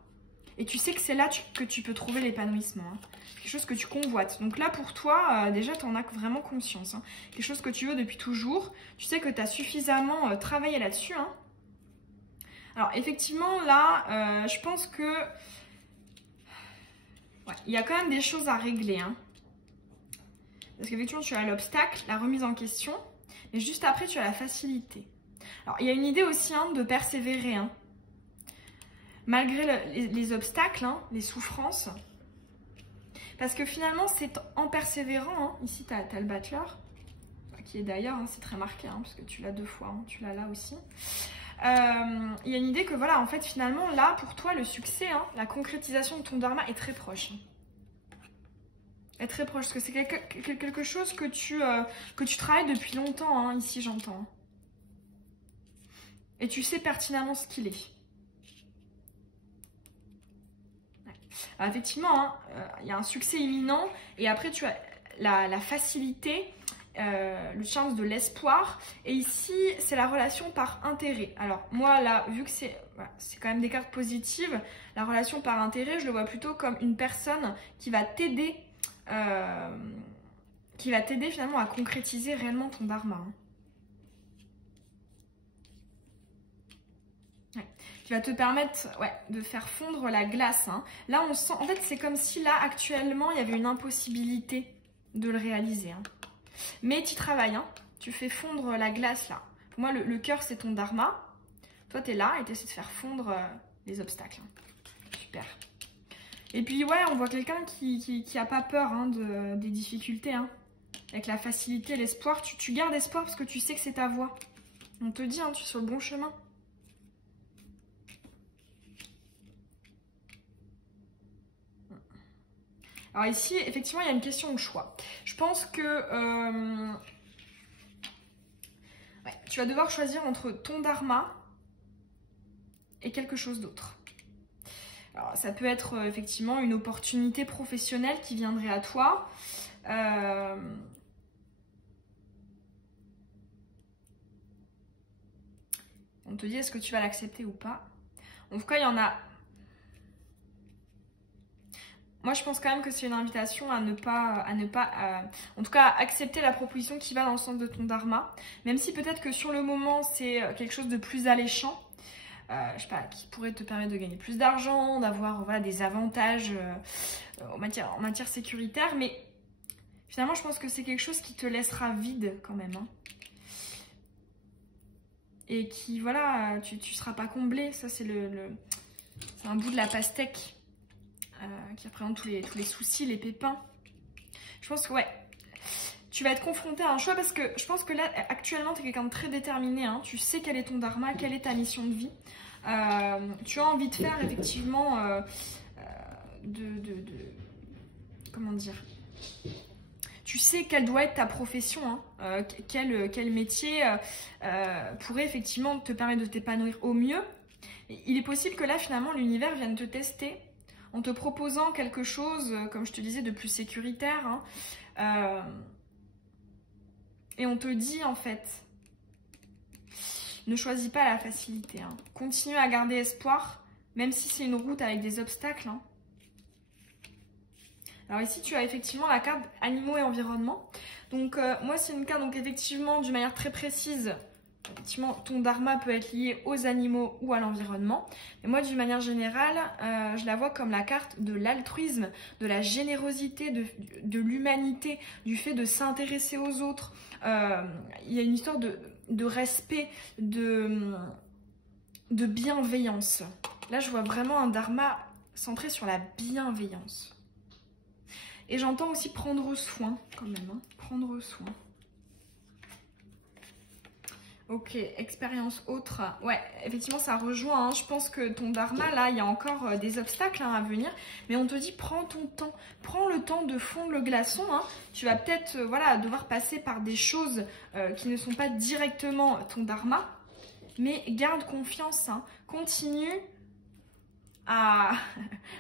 Et tu sais que c'est là que tu peux trouver l'épanouissement. Hein. Quelque chose que tu convoites. Donc là, pour toi, déjà, tu en as vraiment conscience. Hein. Quelque chose que tu veux depuis toujours. Tu sais que tu as suffisamment travaillé là-dessus. Hein. Alors, effectivement, là, je pense que... Ouais, il y a quand même des choses à régler. Hein. Parce qu'effectivement, tu as l'obstacle, la remise en question. Mais juste après, tu as la facilité. Alors, il y a une idée aussi hein, de persévérer. Hein. Malgré les obstacles, hein, les souffrances. Parce que finalement, c'est en persévérant, hein, ici tu as le battleur, qui est d'ailleurs, hein, c'est très marqué, hein, parce que tu l'as 2 fois, hein, tu l'as là aussi. Il y a une idée que voilà, en fait, finalement, là, pour toi, le succès, hein, la concrétisation de ton dharma est très proche. Est très proche, parce que c'est quelque chose que tu travailles depuis longtemps, hein, ici j'entends. Et tu sais pertinemment ce qu'il est. Alors effectivement, il y a un succès imminent et après tu as la facilité, le charme de l'espoir. Et ici, c'est la relation par intérêt. Alors moi là, vu que c'est quand même des cartes positives, la relation par intérêt, je le vois plutôt comme une personne qui va t'aider finalement à concrétiser réellement ton dharma. Hein. Qui va te permettre de faire fondre la glace. Hein. Là, on sent... En fait, c'est comme si là, actuellement, il y avait une impossibilité de le réaliser. Hein. Mais tu travailles. Hein. Tu fais fondre la glace, là. Pour moi, le cœur, c'est ton dharma. Toi, tu es là et tu essaies de faire fondre les obstacles. Hein. Super. Et puis, ouais, on voit quelqu'un qui a pas peur hein, des difficultés. Hein. Avec la facilité, l'espoir. Tu gardes espoir parce que tu sais que c'est ta voie. On te dit, hein, tu es sur le bon chemin. Alors ici, effectivement, il y a une question de choix. Je pense que tu vas devoir choisir entre ton dharma et quelque chose d'autre. Alors ça peut être effectivement une opportunité professionnelle qui viendrait à toi. On te dit est-ce que tu vas l'accepter ou pas. En tout cas, il y en a... Moi, je pense quand même que c'est une invitation à ne pas en tout cas, accepter la proposition qui va dans le sens de ton dharma. Même si peut-être que sur le moment, c'est quelque chose de plus alléchant. Je sais pas, qui pourrait te permettre de gagner plus d'argent, d'avoir voilà, des avantages en matière sécuritaire. Mais finalement, je pense que c'est quelque chose qui te laissera vide quand même. Hein. Et qui, voilà, tu seras pas comblé. Ça, c'est c'est un bout de la pastèque. Qui représente tous les soucis, les pépins. Je pense que ouais, tu vas être confronté à un choix parce que je pense que là, actuellement, tu es quelqu'un de très déterminé. Hein. Tu sais quel est ton dharma, quelle est ta mission de vie. Tu as envie de faire effectivement comment dire, tu sais quelle doit être ta profession, hein. Quel métier pourrait effectivement te permettre de t'épanouir au mieux. Il est possible que là, finalement, l'univers vienne te tester en te proposant quelque chose, comme je te disais, de plus sécuritaire. Hein, et on te dit, en fait, ne choisis pas la facilité. Hein. Continue à garder espoir, même si c'est une route avec des obstacles. Hein. Alors ici, tu as effectivement la carte animaux et environnement. Donc, moi, c'est une carte, donc effectivement, d'une manière très précise, effectivement, ton dharma peut être lié aux animaux ou à l'environnement. Mais moi, d'une manière générale, je la vois comme la carte de l'altruisme, de la générosité, de l'humanité, du fait de s'intéresser aux autres. Il y a une histoire de respect, de bienveillance. Là, je vois vraiment un dharma centré sur la bienveillance. Et j'entends aussi prendre soin, quand même. Hein. Prendre soin. Ok, expérience autre. Ouais, effectivement, ça rejoint. Hein. Je pense que ton dharma, là, il y a encore des obstacles à venir. Mais on te dit, prends ton temps. Prends le temps de fondre le glaçon. Hein. Tu vas peut-être voilà, devoir passer par des choses qui ne sont pas directement ton dharma. Mais garde confiance. Hein. Continue à...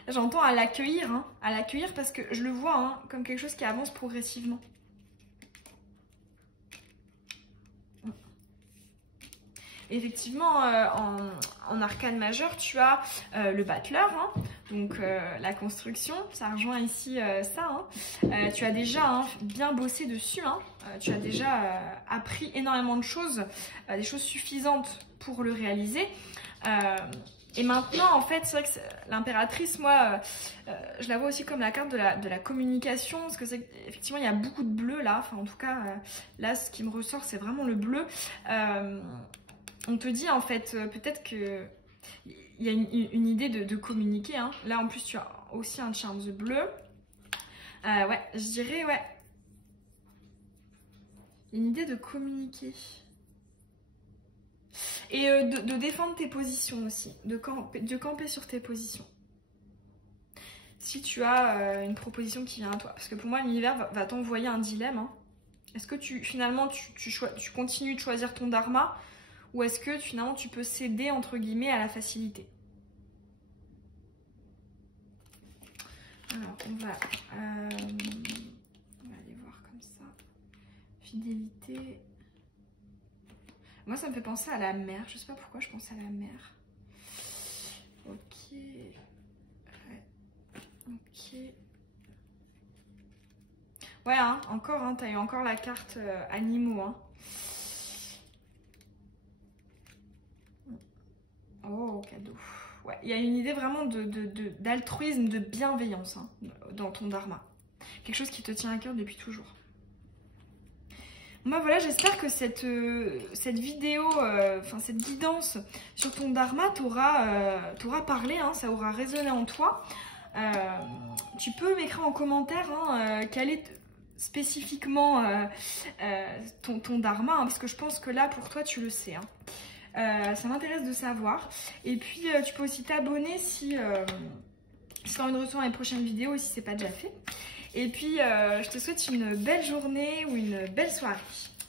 J'entends à l'accueillir. Hein. À l'accueillir parce que je le vois hein, comme quelque chose qui avance progressivement. Effectivement, en arcane majeur, tu as le battleur, hein, donc la construction, ça rejoint ici ça. Hein. Tu as déjà hein, bien bossé dessus, hein. Tu as déjà appris énormément de choses, des choses suffisantes pour le réaliser. Et maintenant, en fait, c'est vrai que l'impératrice, moi, je la vois aussi comme la carte de la communication, parce que c'est effectivement, il y a beaucoup de bleu là, enfin en tout cas, là, ce qui me ressort, c'est vraiment le bleu. On te dit en fait, peut-être que il y a une idée de communiquer. Hein. Là en plus tu as aussi un charms bleu. Ouais, je dirais ouais. Une idée de communiquer. Et de défendre tes positions aussi. De camper sur tes positions. Si tu as une proposition qui vient à toi. Parce que pour moi l'univers va t'envoyer un dilemme. Hein. Est-ce que finalement tu continues de choisir ton dharma? Ou est-ce que finalement tu peux céder entre guillemets à la facilité? Alors on va aller voir comme ça. Fidélité. Moi ça me fait penser à la mer. Je sais pas pourquoi je pense à la mer. Ok. Ouais. Ok. Ouais hein, encore hein, t'as eu encore la carte animaux hein. Oh, cadeau. Ouais, il y a une idée vraiment d'altruisme, de bienveillance hein, dans ton dharma. Quelque chose qui te tient à cœur depuis toujours. Moi, voilà, j'espère que cette vidéo, enfin cette guidance sur ton dharma t'aura parlé, hein, ça aura résonné en toi. Tu peux m'écrire en commentaire hein, quel est spécifiquement ton dharma, hein, parce que je pense que là, pour toi, tu le sais. Hein. Ça m'intéresse de savoir. Et puis tu peux aussi t'abonner si tu as envie de recevoir les prochaines vidéos, si c'est pas déjà fait. Et puis je te souhaite une belle journée ou une belle soirée.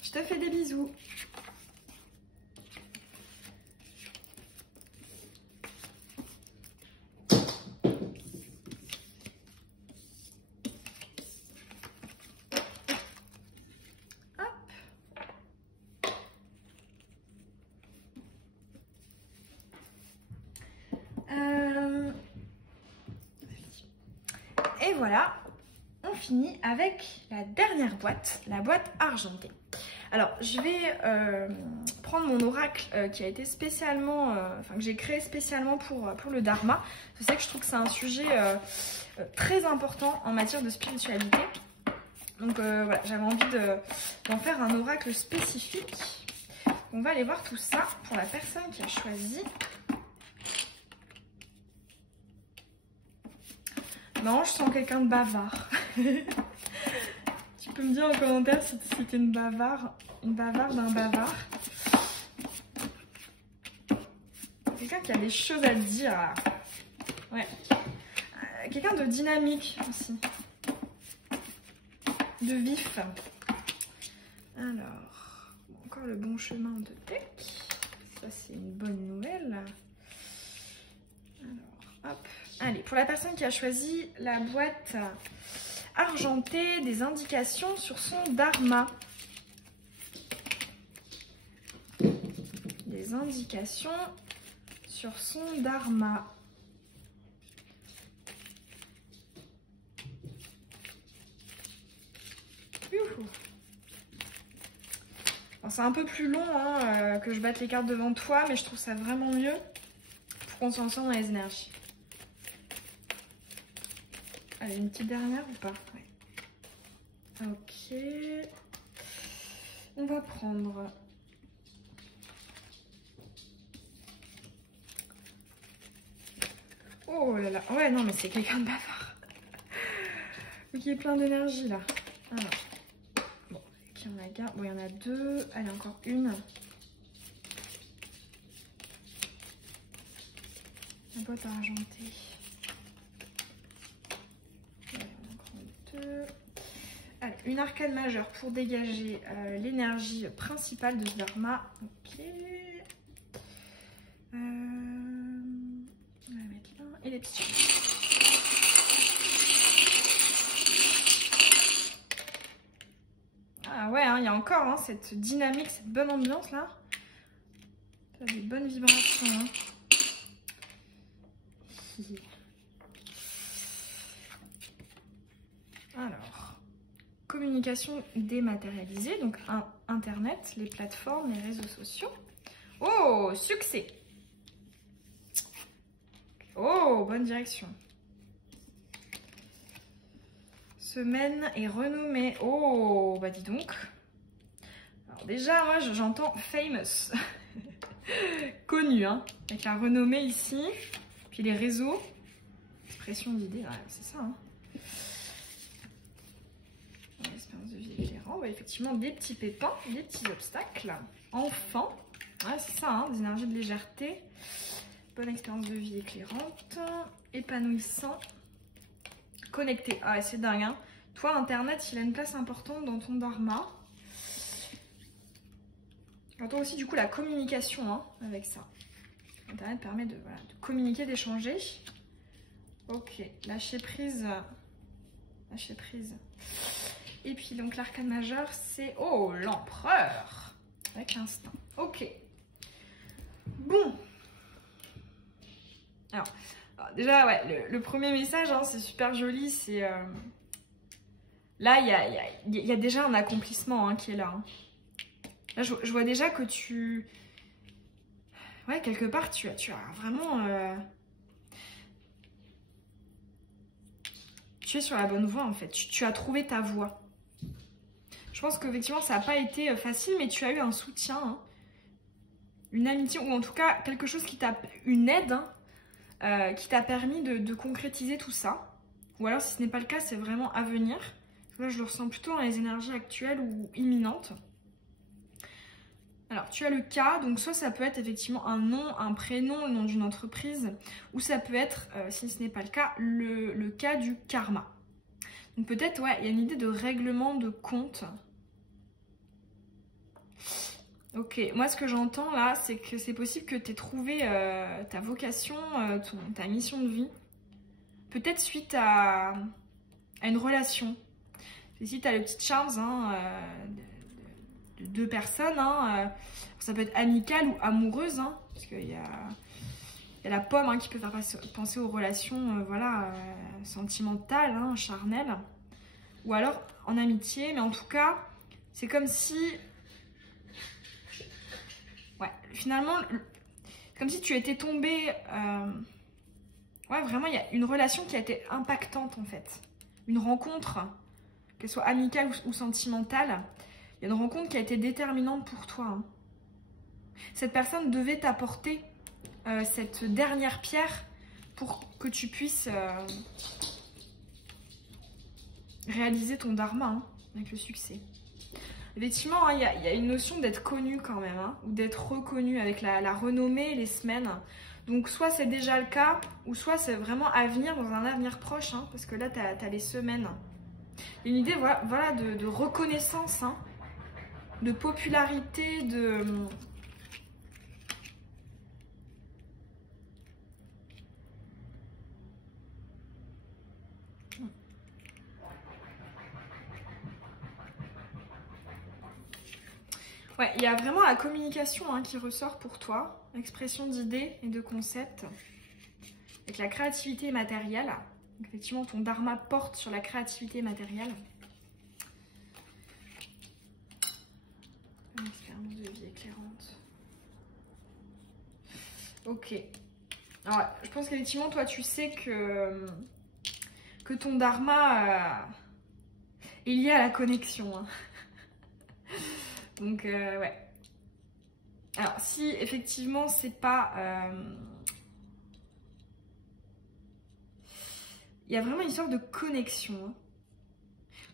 Je te fais des bisous. Et voilà, on finit avec la dernière boîte, la boîte argentée. Alors, je vais prendre mon oracle qui a été spécialement, que j'ai créé spécialement pour le dharma. Je sais que je trouve que c'est un sujet très important en matière de spiritualité. Donc voilà, j'avais envie d'en faire un oracle spécifique. On va aller voir tout ça pour la personne qui a choisi. Non, je sens quelqu'un de bavard. Tu peux me dire en commentaire si t'es une bavarde, un bavard. Quelqu'un qui a des choses à dire là. Ouais. Quelqu'un de dynamique aussi. De vif. Alors, encore le bon chemin de deck. Ça, c'est une bonne nouvelle. Alors, hop. Allez, pour la personne qui a choisi la boîte argentée, des indications sur son dharma. Des indications sur son dharma. C'est un peu plus long hein, que je batte les cartes devant toi, mais je trouve ça vraiment mieux pour qu'on s'en sorte dans les énergies. Allez, une petite dernière ou pas? Ouais. Ok. On va prendre... Oh là là. Ouais, non, mais c'est quelqu'un de bavard. Qui est plein d'énergie, là. Alors. Bon, qui on a garde. Bon, il y en a deux. Allez, encore une. La boîte argentée. Allez, on en prend deux. Allez, une arcane majeure pour dégager l'énergie principale de ce dharma. Ok. On va mettre là. Et les petits. Ah ouais, il y a encore hein, cette dynamique, cette bonne ambiance là. Ça a des bonnes vibrations. Hein. Alors, communication dématérialisée, donc Internet, les plateformes, les réseaux sociaux. Oh, succès! Oh, bonne direction. Semaine et renommée. Oh, bah dis donc. Alors déjà, moi j'entends famous. Connu, hein. Avec la renommée ici. Puis les réseaux. Expression d'idée, ouais, c'est ça. Hein. Expérience de vie éclairante. Ouais, effectivement, des petits pépins, des petits obstacles. Enfant. Ouais, c'est ça, hein, des énergies de légèreté. Bonne expérience de vie éclairante. Épanouissant. Connecté. Ah, c'est dingue, hein. Toi, Internet, il a une place importante dans ton dharma. J'entends aussi, du coup, la communication hein, avec ça. Internet permet de, voilà, de communiquer, d'échanger. Ok, lâcher prise. Lâcher prise. Et puis, donc, l'arcane majeur, c'est... Oh, l'empereur. Avec l'instinct. Ok. Bon. Alors déjà, ouais, le premier message, hein, c'est super joli. C'est là, il y a déjà un accomplissement hein, qui est là. Hein. Là, je vois déjà que tu... Ouais, quelque part, tu as vraiment... Tu es sur la bonne voie, en fait. Tu as trouvé ta voie. Je pense qu'effectivement, ça n'a pas été facile, mais tu as eu un soutien, hein, une amitié, ou en tout cas, quelque chose qui t'a... Une aide, hein, qui t'a permis de concrétiser tout ça. Ou alors, si ce n'est pas le cas, c'est vraiment à venir. Là, je le ressens plutôt dans les énergies actuelles ou imminentes. Alors, tu as le cas, donc soit ça peut être effectivement un nom, un prénom, le nom d'une entreprise, ou ça peut être, si ce n'est pas le cas, le cas du karma. Donc peut-être, ouais, il y a une idée de règlement de compte. Ok, moi ce que j'entends là, c'est que c'est possible que tu aies trouvé ta vocation, ta mission de vie, peut-être suite à une relation. Ici, tu as le petit Charles, hein, de deux personnes. Hein, ça peut être amicale ou amoureuse, hein, parce qu'il y a la pomme hein, qui peut faire penser aux relations voilà, sentimentales, hein, charnelles. Ou alors en amitié, mais en tout cas, c'est comme si... Ouais, finalement, comme si tu étais tombée... Ouais, vraiment, il y a une relation qui a été impactante, en fait. Une rencontre, qu'elle soit amicale ou sentimentale, il y a une rencontre qui a été déterminante pour toi. Hein. Cette personne devait t'apporter cette dernière pierre pour que tu puisses réaliser ton dharma hein, avec le succès. Effectivement, il y a une notion d'être connu quand même, hein, ou d'être reconnu avec la renommée, les semaines. Donc soit c'est déjà le cas, ou soit c'est vraiment à venir dans un avenir proche, hein, parce que là, tu as les semaines. Il y a une idée voilà, de reconnaissance, hein, de popularité, de... Ouais, il y a vraiment la communication hein, qui ressort pour toi, l'expression d'idées et de concepts, avec la créativité matérielle. Donc, effectivement, ton dharma porte sur la créativité matérielle. Une expérience de vie éclairante. Ok. Alors, je pense qu'effectivement, toi, tu sais que ton dharma est lié à la connexion. Hein. Donc, ouais. Alors, si effectivement, c'est pas... il y a vraiment une sorte de connexion. Hein.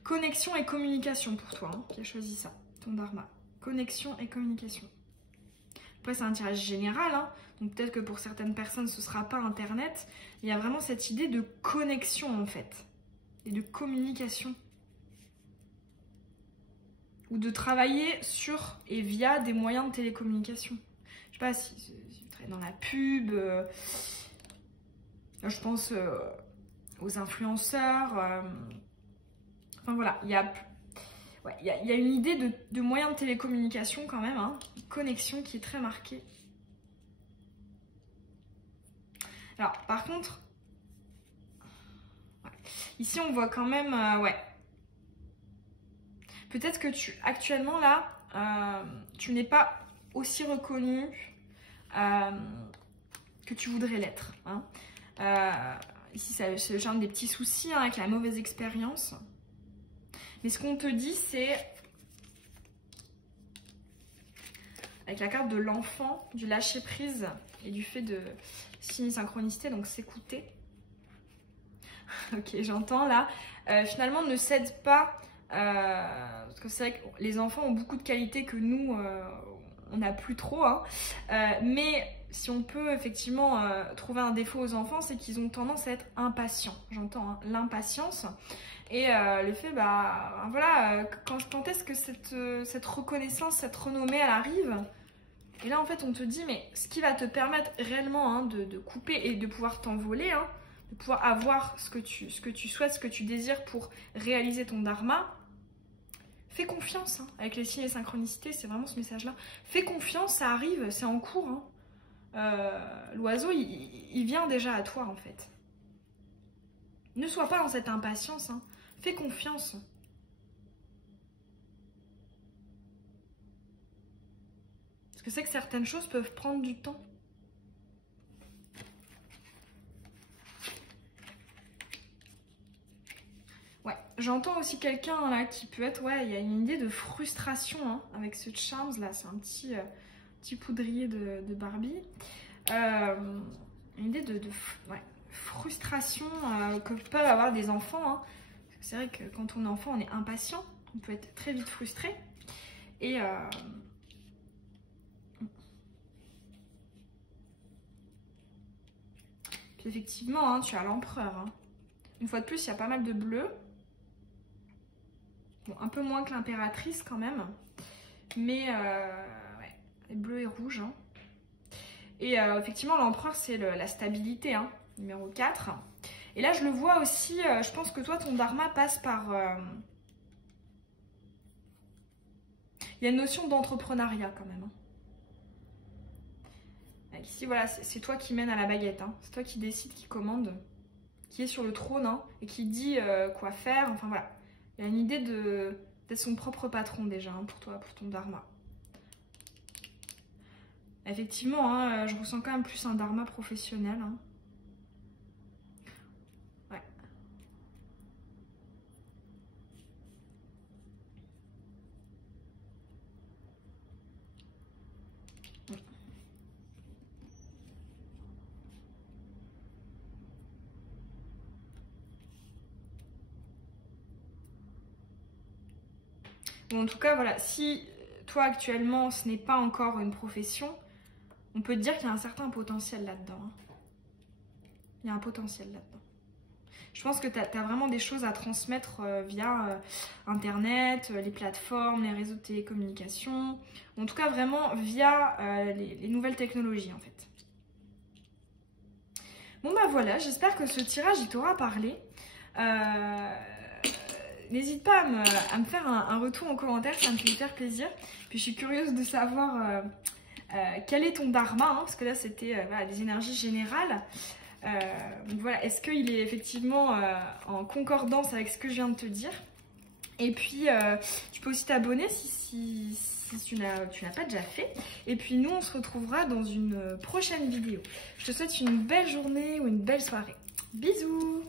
Connexion et communication pour toi, hein, qui a choisi ça, ton dharma. Connexion et communication. Après, c'est un tirage général, hein, donc peut-être que pour certaines personnes, ce ne sera pas Internet. Il y a vraiment cette idée de connexion, en fait, et de communication. Ou de travailler sur et via des moyens de télécommunication. Je sais pas si tu travailles dans la pub, je pense aux influenceurs. Enfin voilà, il y a une idée de moyens de télécommunication quand même, hein, une connexion qui est très marquée. Alors par contre, ouais, ici on voit quand même, ouais. Peut-être que actuellement là, tu n'es pas aussi reconnu que tu voudrais l'être. Hein. Ici, c'est le genre des petits soucis hein, avec la mauvaise expérience. Mais ce qu'on te dit, c'est avec la carte de l'enfant, du lâcher prise et du fait de synchronicité, donc s'écouter. Ok, j'entends là. Finalement, ne cède pas. Parce que c'est vrai que les enfants ont beaucoup de qualités que nous, on n'a plus trop. Hein. Mais si on peut effectivement trouver un défaut aux enfants, c'est qu'ils ont tendance à être impatients. J'entends hein, l'impatience. Et le fait, bah voilà, quand est-ce que cette reconnaissance, cette renommée, elle arrive? Et là, en fait, on te dit, mais ce qui va te permettre réellement hein, de couper et de pouvoir t'envoler, hein, de pouvoir avoir ce que tu souhaites, ce que tu désires pour réaliser ton dharma, fais confiance. Hein, avec les signes et synchronicités, c'est vraiment ce message-là. Fais confiance, ça arrive, c'est en cours. Hein. L'oiseau, il vient déjà à toi, en fait. Ne sois pas dans cette impatience. Hein. Fais confiance. Parce que c'est que certaines choses peuvent prendre du temps. Ouais, j'entends aussi quelqu'un là qui peut être, ouais, il y a une idée de frustration hein, avec ce Charms là, c'est un petit poudrier de Barbie. Une idée de ouais, frustration que peuvent avoir des enfants. Hein. C'est vrai que quand on est enfant, on est impatient, on peut être très vite frustré. Et puis effectivement, hein, tu as l'empereur. Hein. Une fois de plus, il y a pas mal de bleu. Bon, un peu moins que l'impératrice quand même. Mais ouais, bleu et rouge. Hein. Et effectivement, l'empereur, c'est la stabilité, hein, numéro 4. Et là, je le vois aussi, je pense que toi, ton dharma passe par... Il y a une notion d'entrepreneuriat quand même. Hein. Ici, voilà, c'est toi qui mène à la baguette. Hein. C'est toi qui décide, qui commande, qui est sur le trône hein, et qui dit quoi faire. Enfin voilà, il y a une idée d'être son propre patron déjà hein, pour toi, pour ton dharma. Effectivement, hein, je ressens quand même plus un dharma professionnel. Hein. Ouais. Bon, en tout cas, voilà, si toi actuellement ce n'est pas encore une profession, on peut te dire qu'il y a un certain potentiel là-dedans. Hein. Il y a un potentiel là-dedans. Je pense que tu as vraiment des choses à transmettre via Internet, les plateformes, les réseaux de télécommunications. En tout cas, vraiment via les nouvelles technologies, en fait. Bon, bah voilà, j'espère que ce tirage, il t'aura parlé. N'hésite pas à me faire un retour en commentaire, ça me fait hyper plaisir. Puis je suis curieuse de savoir quel est ton dharma, hein, parce que là, c'était voilà, des énergies générales. Donc voilà, est-ce qu'il est effectivement en concordance avec ce que je viens de te dire? Et puis tu peux aussi t'abonner si si tu n'as pas déjà fait. Et puis nous, on se retrouvera dans une prochaine vidéo. Je te souhaite une belle journée ou une belle soirée. Bisous!